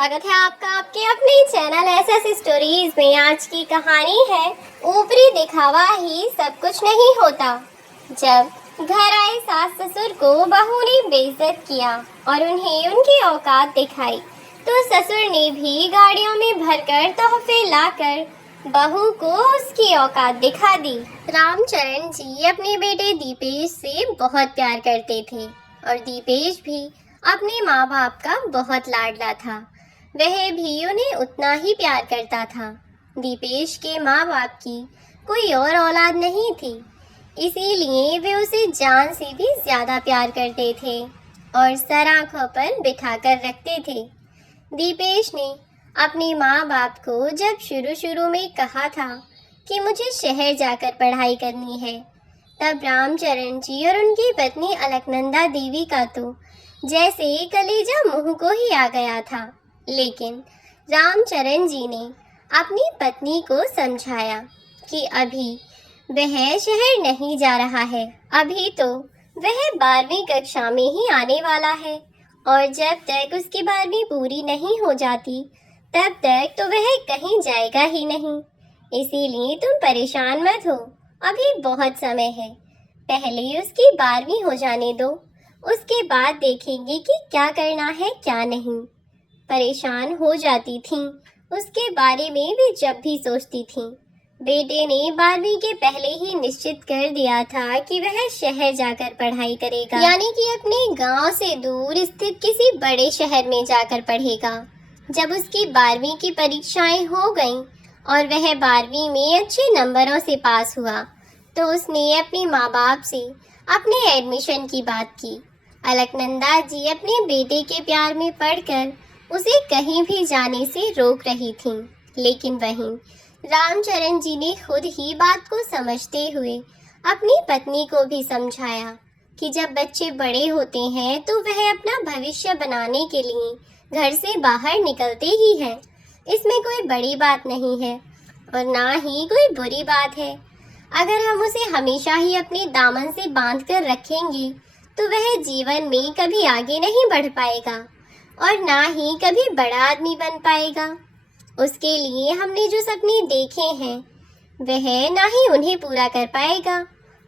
स्वागत है आपका आपके अपने चैनल एसएस स्टोरीज में। आज की कहानी है ऊपरी दिखावा ही सब कुछ नहीं होता। जब घर आए सास ससुर को बहू ने बेइज्जत किया और उन्हें उनकी औकात दिखाई, तो ससुर ने भी गाड़ियों में भरकर तोहफे लाकर बहू को उसकी औकात दिखा दी। रामचरण जी अपने बेटे दीपेश से बहुत प्यार करते थे और दीपेश भी अपने माँ बाप का बहुत लाडला था। वह भी उन्हें उतना ही प्यार करता था। दीपेश के माँ बाप की कोई और औलाद नहीं थी, इसीलिए वे उसे जान से भी ज्यादा प्यार करते थे और सर आंखों पर बिठाकर रखते थे। दीपेश ने अपने माँ बाप को जब शुरू में कहा था कि मुझे शहर जाकर पढ़ाई करनी है, तब रामचरण जी और उनकी पत्नी अलकनंदा देवी का तो जैसे कलेजा मुंह को ही आ गया था। लेकिन रामचरण जी ने अपनी पत्नी को समझाया कि अभी वह शहर नहीं जा रहा है, अभी तो वह 12वीं कक्षा में ही आने वाला है और जब तक उसकी 12वीं पूरी नहीं हो जाती तब तक तो वह कहीं जाएगा ही नहीं। इसीलिए तुम परेशान मत हो, अभी बहुत समय है, पहले उसकी 12वीं हो जाने दो, उसके बाद देखेंगे कि क्या करना है क्या नहीं। परेशान हो जाती थीं, उसके बारे में वे जब भी सोचती थीं। बेटे ने 12वीं के पहले ही निश्चित कर दिया था कि वह शहर जाकर पढ़ाई करेगा, यानी कि अपने गांव से दूर स्थित किसी बड़े शहर में जाकर पढ़ेगा। जब उसकी 12वीं की परीक्षाएं हो गईं और वह 12वीं में अच्छे नंबरों से पास हुआ, तो उसने अपने माँ बाप से अपने एडमिशन की बात की। अलकनंदा जी अपने बेटे के प्यार में पड़कर उसे कहीं भी जाने से रोक रही थीं, लेकिन वहीं रामचरण जी ने खुद ही बात को समझते हुए अपनी पत्नी को भी समझाया कि जब बच्चे बड़े होते हैं तो वह अपना भविष्य बनाने के लिए घर से बाहर निकलते ही हैं। इसमें कोई बड़ी बात नहीं है और ना ही कोई बुरी बात है। अगर हम उसे हमेशा ही अपने दामन से बांध कर रखेंगे तो वह जीवन में कभी आगे नहीं बढ़ पाएगा और ना ही कभी बड़ा आदमी बन पाएगा। उसके लिए हमने जो सपने देखे हैं वह ना ही उन्हें पूरा कर पाएगा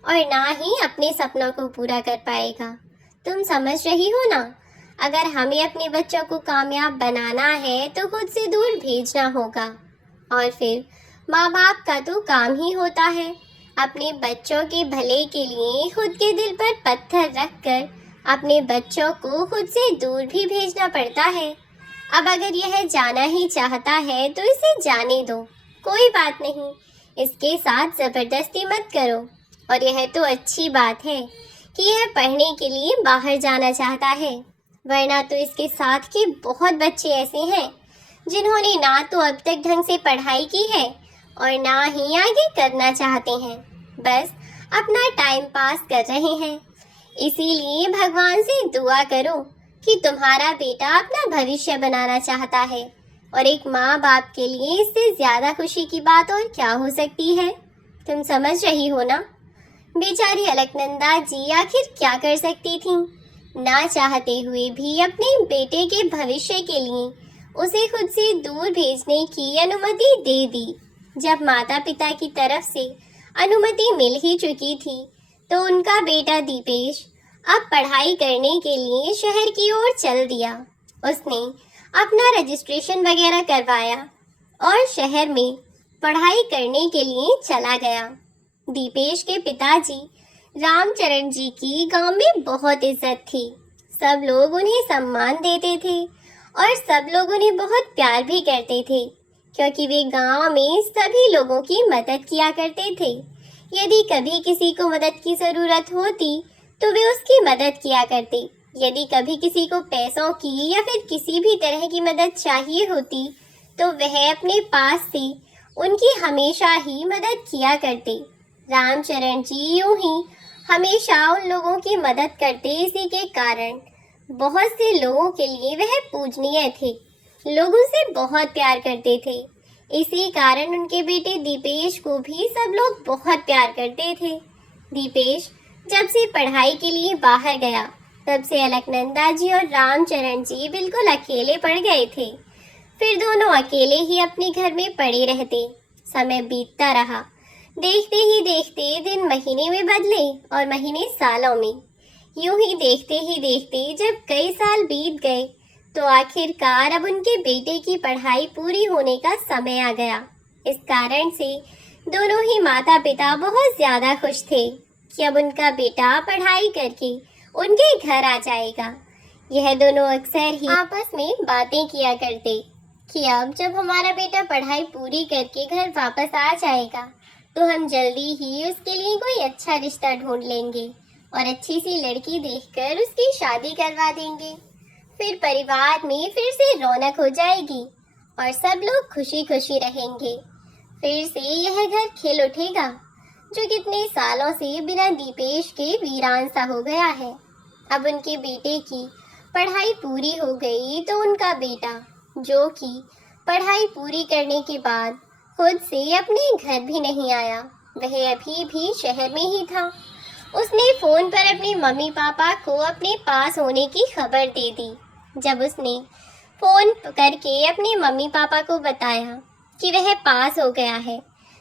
और ना ही अपने सपनों को पूरा कर पाएगा। तुम समझ रही हो ना? अगर हमें अपने बच्चों को कामयाब बनाना है तो खुद से दूर भेजना होगा और फिर माँ बाप का तो काम ही होता है अपने बच्चों के भले के लिए खुद के दिल पर पत्थर रखकर अपने बच्चों को खुद से दूर भी भेजना पड़ता है। अब अगर यह जाना ही चाहता है तो इसे जाने दो, कोई बात नहीं, इसके साथ जबरदस्ती मत करो। और यह तो अच्छी बात है कि यह पढ़ने के लिए बाहर जाना चाहता है, वरना तो इसके साथ के बहुत बच्चे ऐसे हैं जिन्होंने ना तो अब तक ढंग से पढ़ाई की है और ना ही आगे करना चाहते हैं, बस अपना टाइम पास कर रहे हैं। इसीलिए भगवान से दुआ करो कि तुम्हारा बेटा अपना भविष्य बनाना चाहता है और एक माँ बाप के लिए इससे ज्यादा खुशी की बात और क्या हो सकती है। तुम समझ रही हो ना? बेचारी अलकनंदा जी आखिर क्या कर सकती थीं? ना चाहते हुए भी अपने बेटे के भविष्य के लिए उसे खुद से दूर भेजने की अनुमति दे दी। जब माता पिता की तरफ से अनुमति मिल ही चुकी थी तो उनका बेटा दीपेश अब पढ़ाई करने के लिए शहर की ओर चल दिया। उसने अपना रजिस्ट्रेशन वगैरह करवाया और शहर में पढ़ाई करने के लिए चला गया। दीपेश के पिताजी रामचरण जी की गांव में बहुत इज्जत थी। सब लोग उन्हें सम्मान देते थे और सब लोग उन्हें बहुत प्यार भी करते थे, क्योंकि वे गांव में सभी लोगों की मदद किया करते थे। यदि कभी किसी को मदद की ज़रूरत होती तो वे उसकी मदद किया करते। यदि कभी किसी को पैसों की या फिर किसी भी तरह की मदद चाहिए होती तो वह अपने पास से उनकी हमेशा ही मदद किया करते। रामचरण जी यूं ही हमेशा उन लोगों की मदद करते, इसी के कारण बहुत से लोगों के लिए वह पूजनीय थे, लोगों से बहुत प्यार करते थे। इसी कारण उनके बेटे दीपेश को भी सब लोग बहुत प्यार करते थे। दीपेश जब से पढ़ाई के लिए बाहर गया तब से अलकनंदा जी और रामचरण जी बिल्कुल अकेले पड़ गए थे। फिर दोनों अकेले ही अपने घर में पड़े रहते। समय बीतता रहा। देखते ही देखते दिन महीने में बदले और महीने सालों में। यूं ही देखते जब कई साल बीत गए तो आखिरकार अब उनके बेटे की पढ़ाई पूरी होने का समय आ गया। इस कारण से दोनों ही माता पिता बहुत ज्यादा खुश थे कि अब उनका बेटा पढ़ाई करके उनके घर आ जाएगा। यह दोनों अक्सर ही आपस में बातें किया करते कि अब जब हमारा बेटा पढ़ाई पूरी करके घर वापस आ जाएगा तो हम जल्दी ही उसके लिए कोई अच्छा रिश्ता ढूंढ लेंगे और अच्छी सी लड़की देखकर उसकी शादी करवा देंगे। फिर परिवार में फिर से रौनक हो जाएगी और सब लोग खुशी खुशी रहेंगे। फिर से यह घर खिल उठेगा जो कितने सालों से बिना दीपेश के वीरान सा हो गया है। अब उनके बेटे की पढ़ाई पूरी हो गई तो उनका बेटा, जो कि पढ़ाई पूरी करने के बाद खुद से अपने घर भी नहीं आया, वह अभी भी शहर में ही था। उसने फोन पर अपने मम्मी पापा को अपने पास होने की खबर दे दी। जब उसने फोन करके अपने मम्मी पापा को बताया कि वह पास हो गया है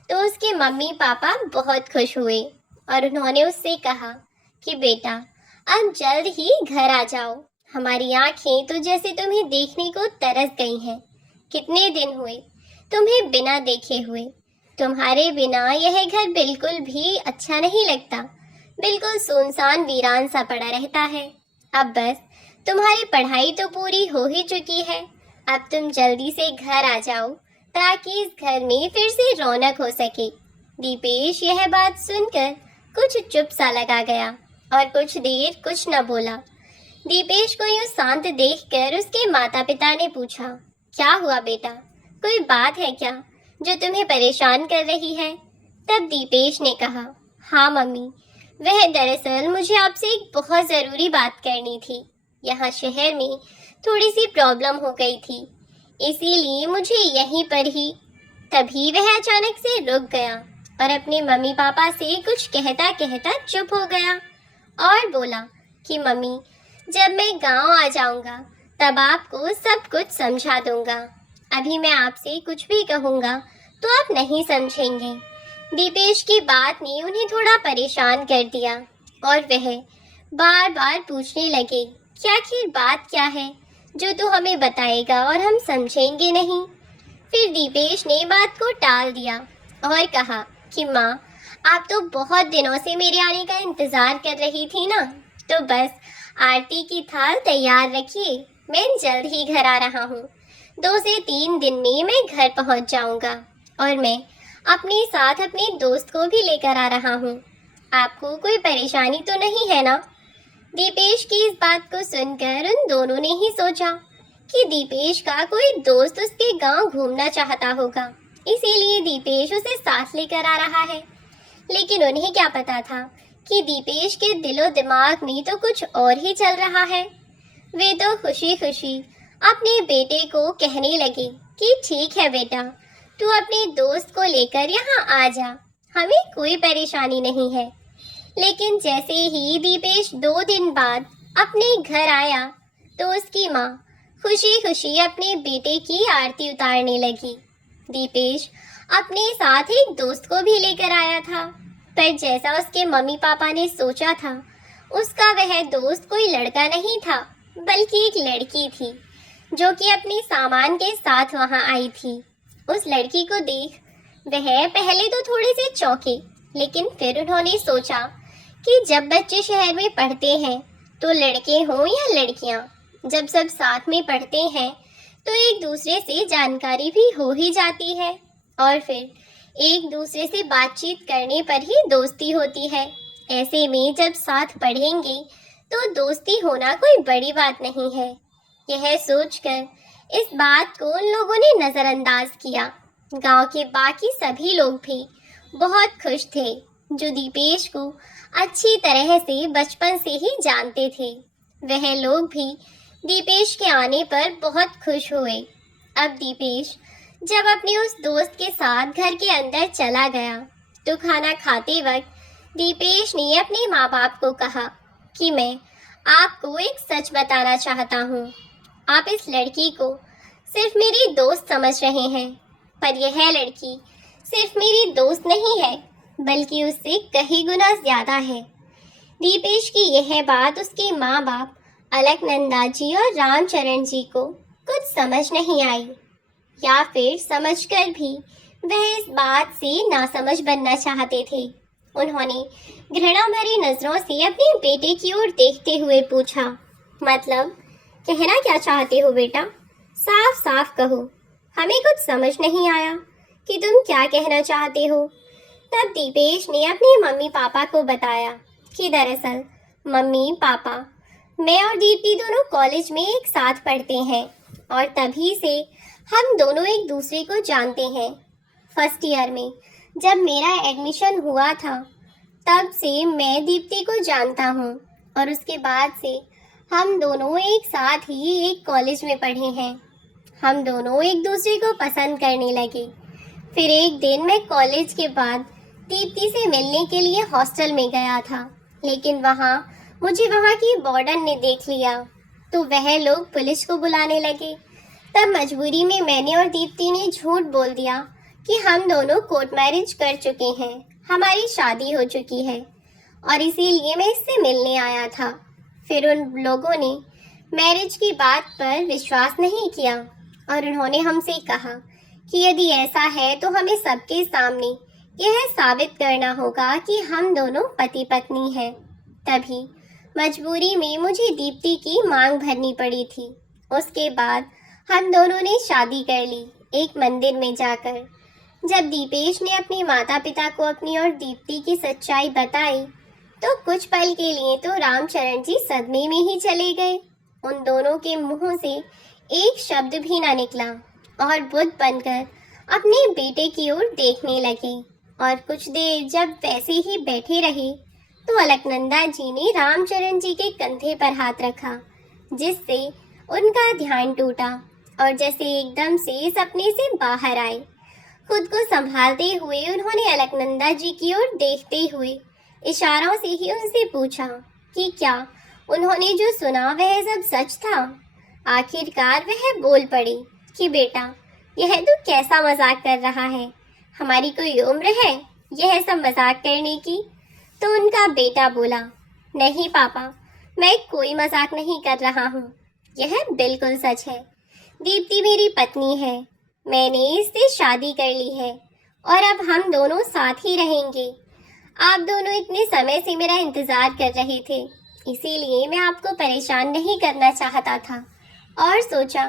तो उसके मम्मी पापा बहुत खुश हुए और उन्होंने उससे कहा कि बेटा अब जल्द ही घर आ जाओ। हमारी आंखें तो जैसे तुम्हें देखने को तरस गई हैं। कितने दिन हुए तुम्हें बिना देखे हुए। तुम्हारे बिना यह घर बिल्कुल भी अच्छा नहीं लगता, बिल्कुल सुनसान वीरान सा पड़ा रहता है। अब बस तुम्हारी पढ़ाई तो पूरी हो ही चुकी है। अब तुम जल्दी से घर आ जाओ ताकि इस घर में फिर से रौनक हो सके। दीपेश यह बात सुनकर कुछ चुप सा लगा गया और कुछ देर कुछ न बोला। दीपेश को यूं शांत देखकर उसके माता पिता ने पूछा, क्या हुआ बेटा, कोई बात है क्या जो तुम्हें परेशान कर रही है? तब दीपेश ने कहा, हाँ मम्मी, वह दरअसल मुझे आपसे एक बहुत ज़रूरी बात करनी थी। यहाँ शहर में थोड़ी सी प्रॉब्लम हो गई थी, इसीलिए मुझे यहीं पर ही। तभी वह अचानक से रुक गया और अपने मम्मी पापा से कुछ कहता कहता चुप हो गया और बोला कि मम्मी, जब मैं गांव आ जाऊंगा तब आपको सब कुछ समझा दूंगा। अभी मैं आपसे कुछ भी कहूंगा तो आप नहीं समझेंगे। दीपेश की बात ने उन्हें थोड़ा परेशान कर दिया और वह बार बार पूछने लगे कि आखिर बात क्या है जो तू हमें बताएगा और हम समझेंगे नहीं। फिर दीपेश ने बात को टाल दिया और कहा कि माँ, आप तो बहुत दिनों से मेरे आने का इंतजार कर रही थी ना, तो बस आरती की थाल तैयार रखिए, मैं जल्द ही घर आ रहा हूँ। 2 से 3 दिन में मैं घर पहुँच जाऊँगा और मैं अपने साथ अपने दोस्त को भी लेकर आ रहा हूँ। आपको कोई परेशानी तो नहीं है ना? दीपेश की इस बात को सुनकर उन दोनों ने ही सोचा कि दीपेश का कोई दोस्त उसके गांव घूमना चाहता होगा, इसीलिए दीपेश उसे साथ लेकर आ रहा है। लेकिन उन्हें क्या पता था कि दीपेश के दिलो दिमाग में तो कुछ और ही चल रहा है। वे तो खुशी खुशी अपने बेटे को कहने लगे कि ठीक है बेटा, तू अपने दोस्त को लेकर यहाँ आ जा, हमें कोई परेशानी नहीं है। लेकिन जैसे ही दीपेश 2 दिन बाद अपने घर आया तो उसकी माँ खुशी खुशी अपने बेटे की आरती उतारने लगी। दीपेश अपने साथ एक दोस्त को भी लेकर आया था, पर जैसा उसके मम्मी पापा ने सोचा था, उसका वह दोस्त कोई लड़का नहीं था बल्कि एक लड़की थी जो कि अपने सामान के साथ वहां आई थी। उस लड़की को देख वह पहले तो थोड़े से चौंके, लेकिन फिर उन्होंने सोचा कि जब बच्चे शहर में पढ़ते हैं तो लड़के हों या लड़कियां, जब सब साथ में पढ़ते हैं तो एक दूसरे से जानकारी भी हो ही जाती है और फिर एक दूसरे से बातचीत करने पर ही दोस्ती होती है। ऐसे में जब साथ पढ़ेंगे तो दोस्ती होना कोई बड़ी बात नहीं है। यह सोचकर इस बात को उन लोगों ने नजरअंदाज किया। गांव के बाकी सभी लोग भी बहुत खुश थे जो दीपेश को अच्छी तरह से बचपन से ही जानते थे। वह लोग भी दीपेश के आने पर बहुत खुश हुए। अब दीपेश जब अपने उस दोस्त के साथ घर के अंदर चला गया तो खाना खाते वक्त दीपेश ने अपने माँ बाप को कहा कि मैं आपको एक सच बताना चाहता हूँ। आप इस लड़की को सिर्फ मेरी दोस्त समझ रहे हैं, पर यह लड़की सिर्फ मेरी दोस्त नहीं है, बल्कि उससे कई गुना ज्यादा है। दीपेश की यह बात उसके माँ बाप अलकनंदा जी और रामचरण जी को कुछ समझ नहीं आई, या फिर समझकर भी वह इस बात से नासमझ बनना चाहते थे। उन्होंने घृणा भरी नजरों से अपने बेटे की ओर देखते हुए पूछा, मतलब कहना क्या चाहते हो बेटा? साफ साफ कहो, हमें कुछ समझ नहीं आया कि तुम क्या कहना चाहते हो। तब दीपेश ने अपने मम्मी पापा को बताया कि दरअसल मम्मी पापा, मैं और दीप्ति दोनों कॉलेज में एक साथ पढ़ते हैं और तभी से हम दोनों एक दूसरे को जानते हैं। फर्स्ट ईयर में जब मेरा एडमिशन हुआ था, तब से मैं दीप्ति को जानता हूँ और उसके बाद से हम दोनों एक साथ ही एक कॉलेज में पढ़े हैं। हम दोनों एक दूसरे को पसंद करने लगे। फिर एक दिन मैं कॉलेज के बाद दीप्ति से मिलने के लिए हॉस्टल में गया था, लेकिन मुझे वहाँ की वार्डन ने देख लिया तो वह लोग पुलिस को बुलाने लगे। तब मजबूरी में मैंने और दीप्ति ने झूठ बोल दिया कि हम दोनों कोर्ट मैरिज कर चुके हैं, हमारी शादी हो चुकी है और इसीलिए मैं इससे मिलने आया था। फिर उन लोगों ने मैरिज की बात पर विश्वास नहीं किया और उन्होंने हमसे कहा कि यदि ऐसा है तो हमें सबके सामने यह साबित करना होगा कि हम दोनों पति पत्नी हैं। तभी मजबूरी में मुझे दीप्ति की मांग भरनी पड़ी थी। उसके बाद हम दोनों ने शादी कर ली, एक मंदिर में जाकर। जब दीपेश ने अपने माता पिता को अपनी और दीप्ति की सच्चाई बताई तो कुछ पल के लिए तो रामचरण जी सदमे में ही चले गए। उन दोनों के मुंहों से एक शब्द भी ना निकला और बुद्ध बनकर अपने बेटे की ओर देखने लगे। और कुछ देर जब वैसे ही बैठे रहे तो अलकनंदा जी ने रामचरण जी के कंधे पर हाथ रखा, जिससे उनका ध्यान टूटा और जैसे एकदम से सपने से बाहर आए। खुद को संभालते हुए उन्होंने अलकनंदा जी की ओर देखते हुए इशारों से ही उनसे पूछा कि क्या उन्होंने जो सुना वह सब सच था। आखिरकार वह बोल पड़े कि बेटा, यह तो कैसा मजाक कर रहा है, हमारी कोई उम्र है यह सब मजाक करने की। तो उनका बेटा बोला, नहीं पापा, मैं कोई मजाक नहीं कर रहा हूँ, यह बिल्कुल सच है। दीप्ति मेरी पत्नी है, मैंने इससे शादी कर ली है और अब हम दोनों साथ ही रहेंगे। आप दोनों इतने समय से मेरा इंतजार कर रहे थे, इसीलिए मैं आपको परेशान नहीं करना चाहता था और सोचा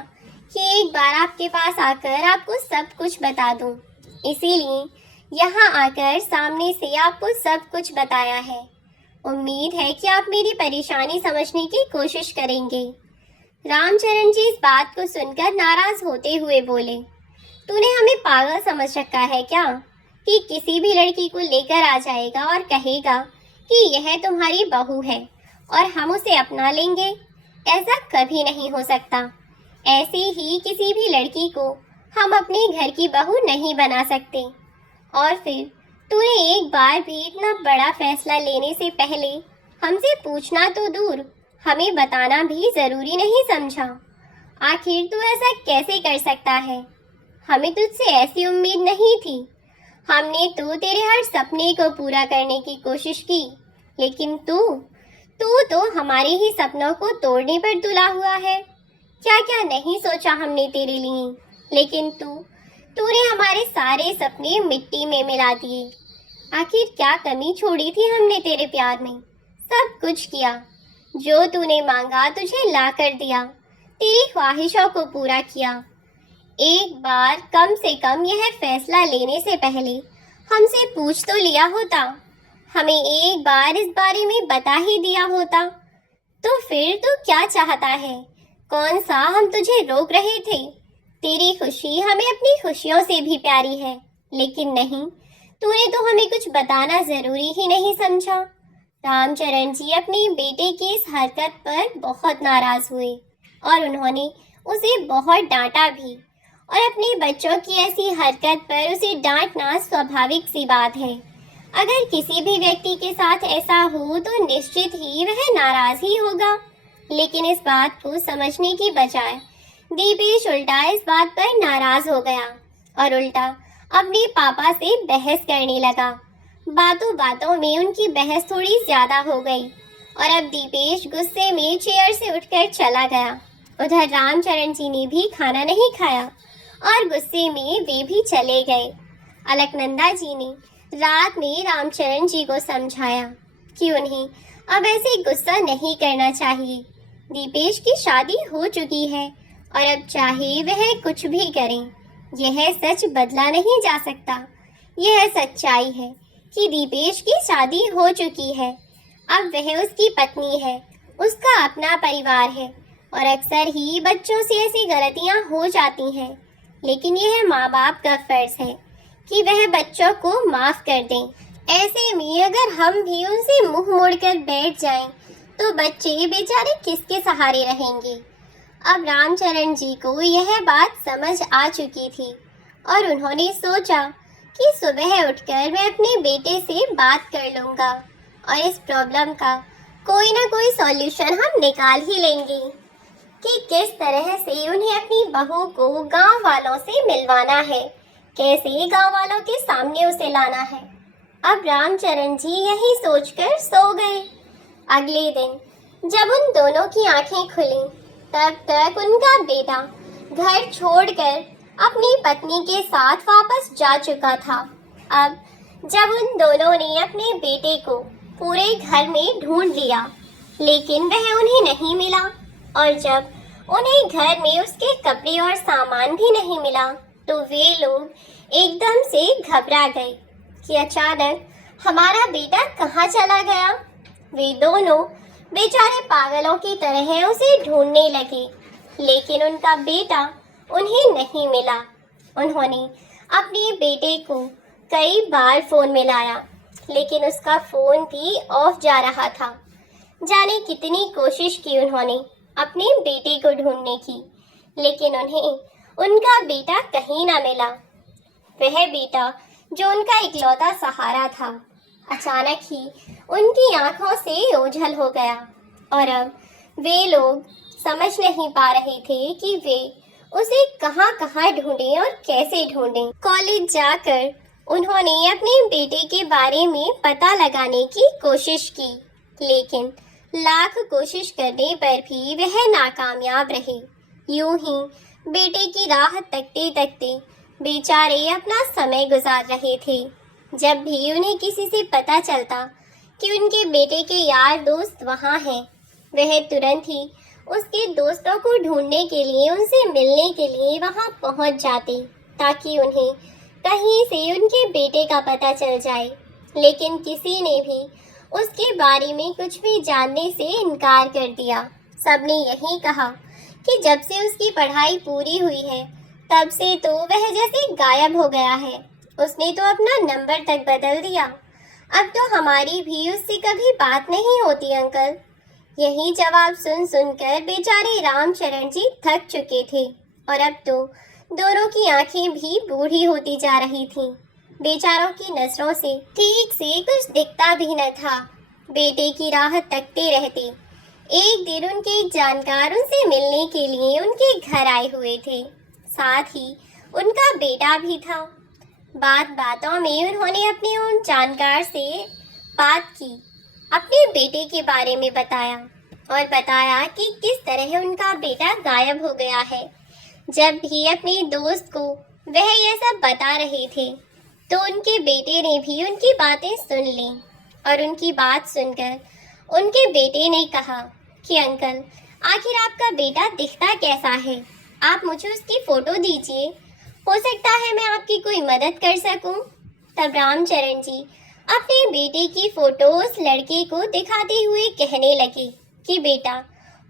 कि एक बार आपके पास आकर आपको सब कुछ बता दूं। इसीलिए यहाँ आकर सामने से आपको सब कुछ बताया है। उम्मीद है कि आप मेरी परेशानी समझने की कोशिश करेंगे। रामचरण जी इस बात को सुनकर नाराज होते हुए बोले, तूने हमें पागल समझ रखा है क्या कि किसी भी लड़की को लेकर आ जाएगा और कहेगा कि यह तुम्हारी बहू है और हम उसे अपना लेंगे? ऐसा कभी नहीं हो सकता। ऐसे ही किसी भी लड़की को हम अपने घर की बहू नहीं बना सकते। और फिर तूने एक बार भी इतना बड़ा फैसला लेने से पहले हमसे पूछना तो दूर, हमें बताना भी जरूरी नहीं समझा। आखिर तू ऐसा कैसे कर सकता है? हमें तुझसे ऐसी उम्मीद नहीं थी। हमने तो तेरे हर सपने को पूरा करने की कोशिश की, लेकिन तू तो हमारे ही सपनों को तोड़ने पर तुला हुआ है। क्या क्या नहीं सोचा हमने तेरे लिए, लेकिन तूने हमारे सारे सपने मिट्टी में मिला दिए। आखिर क्या कमी छोड़ी थी हमने तेरे प्यार में? सब कुछ किया, जो तूने मांगा तुझे ला कर दिया, तेरी ख्वाहिशों को पूरा किया। एक बार कम से कम यह फैसला लेने से पहले हमसे पूछ तो लिया होता, हमें एक बार इस बारे में बता ही दिया होता। तो फिर तू क्या चाहता है? कौन सा हम तुझे रोक रहे थे? तेरी खुशी हमें अपनी खुशियों से भी प्यारी है, लेकिन नहीं, तूने तो हमें कुछ बताना जरूरी ही नहीं समझा। रामचरण जी अपने बेटे की इस हरकत पर बहुत नाराज हुए और उन्होंने उसे बहुत डांटा भी। और अपने बच्चों की ऐसी हरकत पर उसे डांटना स्वाभाविक सी बात है। अगर किसी भी व्यक्ति के साथ ऐसा हो तो निश्चित ही वह नाराज ही होगा। लेकिन इस बात को समझने की बजाय दीपेश उल्टा इस बात पर नाराज हो गया और उल्टा अपने पापा से बहस करने लगा। बातों बातों में उनकी बहस थोड़ी ज्यादा हो गई और अब दीपेश गुस्से में चेयर से उठकर चला गया। उधर रामचरण जी ने भी खाना नहीं खाया और गुस्से में वे भी चले गए। अलकनंदा जी ने रात में रामचरण जी को समझाया कि उन्हें अब ऐसे गुस्सा नहीं करना चाहिए। दीपेश की शादी हो चुकी है और अब चाहे वह कुछ भी करें, यह सच बदला नहीं जा सकता। यह सच्चाई है कि दीपेश की शादी हो चुकी है। अब वह उसकी पत्नी है, उसका अपना परिवार है और अक्सर ही बच्चों से ऐसी गलतियां हो जाती हैं, लेकिन यह माँ बाप का फर्ज है कि वह बच्चों को माफ कर दें। ऐसे में अगर हम भी उनसे मुंह मोड़कर बैठ जाएं, तो बच्चे बेचारे किसके सहारे रहेंगे। अब रामचरण जी को यह बात समझ आ चुकी थी और उन्होंने सोचा कि सुबह उठकर मैं अपने बेटे से बात कर लूँगा और इस प्रॉब्लम का कोई ना कोई सॉल्यूशन हम निकाल ही लेंगे कि किस तरह से उन्हें अपनी बहू को गांव वालों से मिलवाना है, कैसे गांव वालों के सामने उसे लाना है। अब रामचरण जी यही सोचकर सो गए। अगले दिन जब उन दोनों की आंखें खुली, तब तक उनका बेटा घर छोड़कर अपनी पत्नी के साथ वापस जा चुका था। अब जब उन दोनों ने अपने बेटे को पूरे घर में ढूंढ लिया, लेकिन वह उन्हें नहीं मिला और जब उन्हें घर में उसके कपड़े और सामान भी नहीं मिला, तो वे लोग एकदम से घबरा गए कि अचानक हमारा बेटा कहाँ चला गया। वे दोनों बेचारे पागलों की तरह उसे ढूंढने लगे, लेकिन उनका बेटा उन्हें नहीं मिला। उन्होंने अपने बेटे को कई बार फोन मिलाया, लेकिन उसका फोन भी ऑफ जा रहा था। जाने कितनी कोशिश की उन्होंने अपने बेटे को ढूंढने की, लेकिन उन्हें उनका बेटा कहीं ना मिला। वह बेटा जो उनका इकलौता सहारा था, अचानक ही उनकी आंखों से ओझल हो गया और अब वे लोग समझ नहीं पा रहे थे कि वे उसे कहाँ कहाँ ढूंढें और कैसे ढूंढें। कॉलेज जाकर उन्होंने अपने बेटे के बारे में पता लगाने की कोशिश की, लेकिन लाख कोशिश करने पर भी वह नाकामयाब रहे। यूं ही बेटे की राह तकते तकते बेचारे अपना समय गुजार रहे थे। जब भी उन्हें किसी से पता चलता कि उनके बेटे के यार दोस्त वहाँ हैं, वह तुरंत ही उसके दोस्तों को ढूंढने के लिए, उनसे मिलने के लिए वहाँ पहुँच जाते, ताकि उन्हें कहीं से उनके बेटे का पता चल जाए। लेकिन किसी ने भी उसके बारे में कुछ भी जानने से इनकार कर दिया। सबने यही कहा कि जब से उसकी पढ़ाई पूरी हुई है, तब से तो वह जैसे गायब हो गया है। उसने तो अपना नंबर तक बदल दिया। अब तो हमारी भी उससे कभी बात नहीं होती अंकल। यही जवाब सुन सुनकर बेचारे रामचरण जी थक चुके थे और अब तो दोनों की आंखें भी बूढ़ी होती जा रही थीं। बेचारों की नजरों से ठीक से कुछ दिखता भी न था। बेटे की राह तकते रहते। एक दिन उनके एक जानकार उनसे मिलने के लिए उनके घर आए हुए थे, साथ ही उनका बेटा भी था। बात बातों में उन्होंने अपने उन जानकार से बात की, अपने बेटे के बारे में बताया और बताया कि किस तरह उनका बेटा गायब हो गया है। जब भी अपने दोस्त को वह यह सब बता रहे थे, तो उनके बेटे ने भी उनकी बातें सुन ली और उनकी बात सुनकर उनके बेटे ने कहा कि अंकल, आखिर आपका बेटा दिखता कैसा है? आप मुझे उसकी फ़ोटो दीजिए, हो सकता है मैं आपकी कोई मदद कर सकूं। तब रामचरण जी अपने बेटे की फ़ोटो उस लड़के को दिखाते हुए कहने लगे कि बेटा,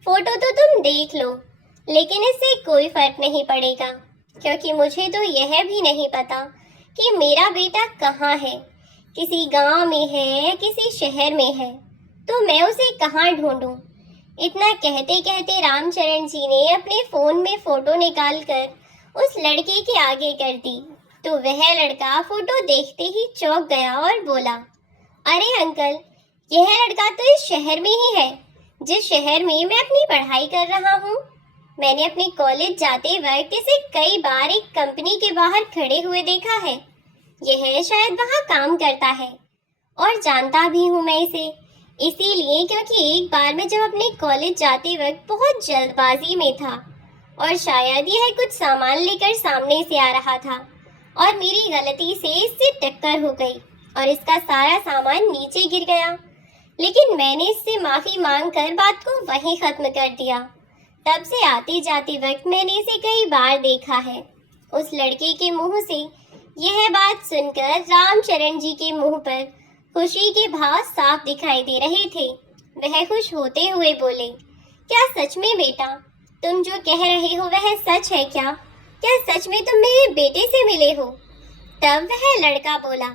फ़ोटो तो तुम देख लो, लेकिन इससे कोई फ़र्क नहीं पड़ेगा, क्योंकि मुझे तो यह भी नहीं पता कि मेरा बेटा कहाँ है, किसी गांव में है या किसी शहर में है, तो मैं उसे कहाँ ढूंढूं। इतना कहते कहते रामचरण जी ने अपने फ़ोन में फ़ोटो निकालकर उस लड़के के आगे कर दी, तो वह लड़का फ़ोटो देखते ही चौंक गया और बोला, अरे अंकल, यह लड़का तो इस शहर में ही है जिस शहर में मैं अपनी पढ़ाई कर रहा हूँ। मैंने अपने कॉलेज जाते वक्त इसे कई बार एक कंपनी के बाहर खड़े हुए देखा है। यह शायद वहाँ काम करता है और जानता भी हूँ मैं इसे, इसीलिए क्योंकि एक बार मैं जब अपने कॉलेज जाते वक्त बहुत जल्दबाजी में था और शायद यह कुछ सामान लेकर सामने से आ रहा था और मेरी गलती से इससे टक्कर हो गई और इसका सारा सामान नीचे गिर गया। लेकिन मैंने इससे माफी मांगकर बात को वहीं खत्म कर दिया। तब से आते जाते वक्त मैंने इसे कई बार देखा है। उस लड़के के मुंह से यह बात सुनकर रामचरण जी के मुंह पर खुशी के भाव साफ दिखाई दे रहे थे। वह खुश होते हुए बोले, क्या सच में बेटा, तुम जो कह रहे हो वह सच है क्या? क्या सच में तुम मेरे बेटे से मिले हो? तब वह लड़का बोला,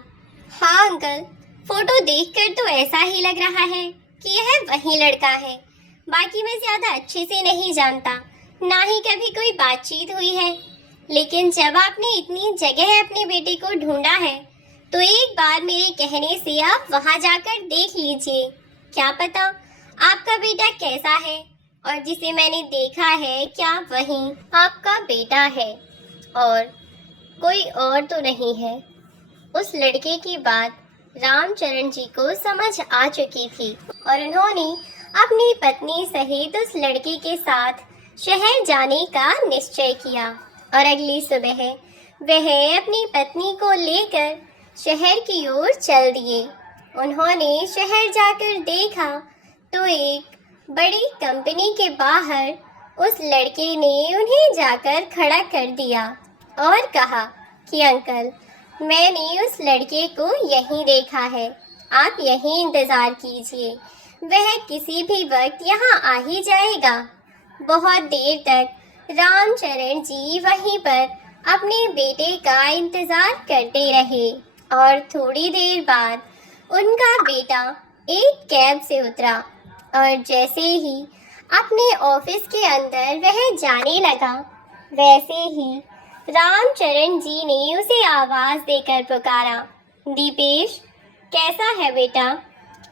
हाँ अंकल, फोटो देखकर तो ऐसा ही लग रहा है कि यह वही लड़का है। बाकी मैं ज्यादा अच्छे से नहीं जानता, ना ही कभी कोई बातचीत हुई है। लेकिन जब आपने इतनी जगह अपने बेटे को ढूंढा है तो एक बार मेरे कहने से आप वहां जाकर देख लीजिए। क्या पता आपका बेटा कैसा है और जिसे मैंने देखा है क्या वही आपका बेटा है और कोई और तो नहीं है। उस लड़के की बात रामचरण जी को समझ आ चुकी थी और उन्होंने अपनी पत्नी सहित उस लड़के के साथ शहर जाने का निश्चय किया और अगली सुबह वह अपनी पत्नी को लेकर शहर की ओर चल दिए। उन्होंने शहर जाकर देखा तो एक बड़ी कंपनी के बाहर उस लड़के ने उन्हें जाकर खड़ा कर दिया और कहा कि अंकल, मैंने उस लड़के को यहीं देखा है, आप यहीं इंतजार कीजिए, वह किसी भी वक्त यहाँ आ ही जाएगा। बहुत देर तक रामचरण जी वहीं पर अपने बेटे का इंतजार करते रहे और थोड़ी देर बाद उनका बेटा एक कैब से उतरा और जैसे ही अपने ऑफिस के अंदर वह जाने लगा वैसे ही रामचरण जी ने उसे आवाज देकर पुकारा, दीपेश, कैसा है बेटा?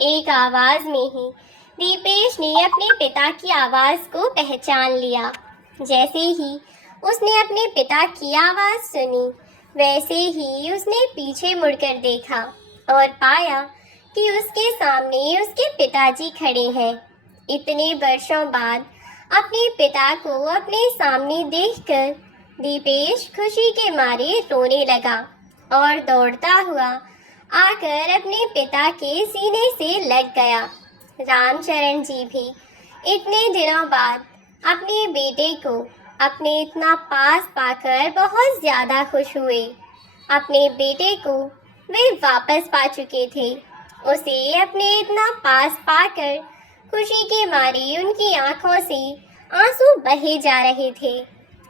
एक आवाज में ही दीपेश ने अपने पिता की आवाज को पहचान लिया। जैसे ही उसने अपने पिता की आवाज सुनी वैसे ही उसने पीछे मुड़कर देखा और पाया कि उसके सामने उसके पिताजी खड़े हैं। इतने वर्षों बाद अपने पिता को अपने सामने देखकर दीपेश खुशी के मारे रोने लगा और दौड़ता हुआ आकर अपने पिता के सीने से लग गया। रामचरण जी भी इतने दिनों बाद अपने बेटे को अपने इतना पास पाकर बहुत ज़्यादा खुश हुए। अपने बेटे को वे वापस पा चुके थे। उसे अपने इतना पास पाकर खुशी के मारे उनकी आंखों से आंसू बहे जा रहे थे।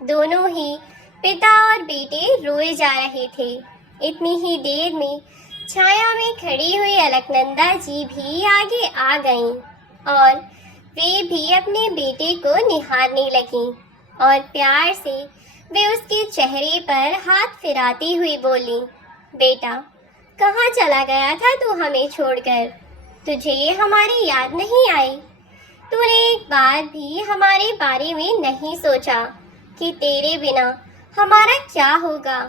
दोनों ही पिता और बेटे रोए जा रहे थे। इतनी ही देर में छाया में खड़ी हुई अलकनंदा जी भी आगे आ गईं और वे भी अपने बेटे को निहारने लगीं और प्यार से वे उसके चेहरे पर हाथ फिराती हुई बोली, बेटा, कहाँ चला गया था तू हमें छोड़कर? तुझे हमारी याद नहीं आई? तूने एक बार भी हमारे बारे में नहीं सोचा कि तेरे बिना हमारा क्या होगा,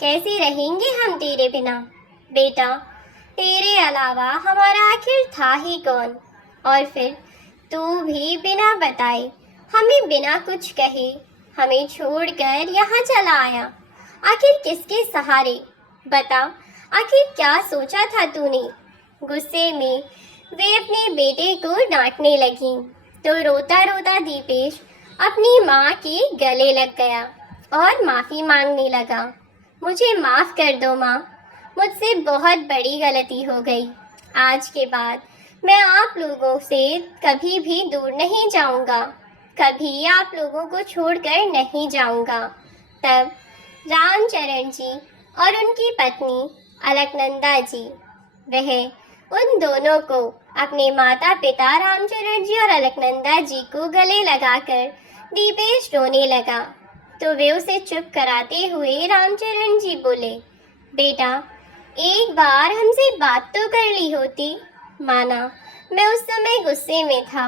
कैसे रहेंगे हम तेरे बिना? बेटा, तेरे अलावा हमारा आखिर था ही कौन? और फिर तू भी बिना बताए, हमें बिना कुछ कहे, हमें छोड़कर यहाँ चला आया। आखिर किसके सहारे? बता, आखिर क्या सोचा था तूने? गुस्से में वे अपने बेटे को डांटने लगी तो रोता रोता दीपेश अपनी माँ के गले लग गया और माफ़ी मांगने लगा। मुझे माफ़ कर दो माँ, मुझसे बहुत बड़ी गलती हो गई। आज के बाद मैं आप लोगों से कभी भी दूर नहीं जाऊंगा, कभी आप लोगों को छोड़कर नहीं जाऊंगा। तब रामचरण जी और उनकी पत्नी अलकनंदा जी, वह उन दोनों को अपने माता पिता रामचरण जी और अलकनंदा जी को गले लगाकर दीपेश रोने लगा तो वे उसे चुप कराते हुए रामचरण जी बोले, बेटा, एक बार हमसे बात तो कर ली होती। माना मैं उस समय गुस्से में था,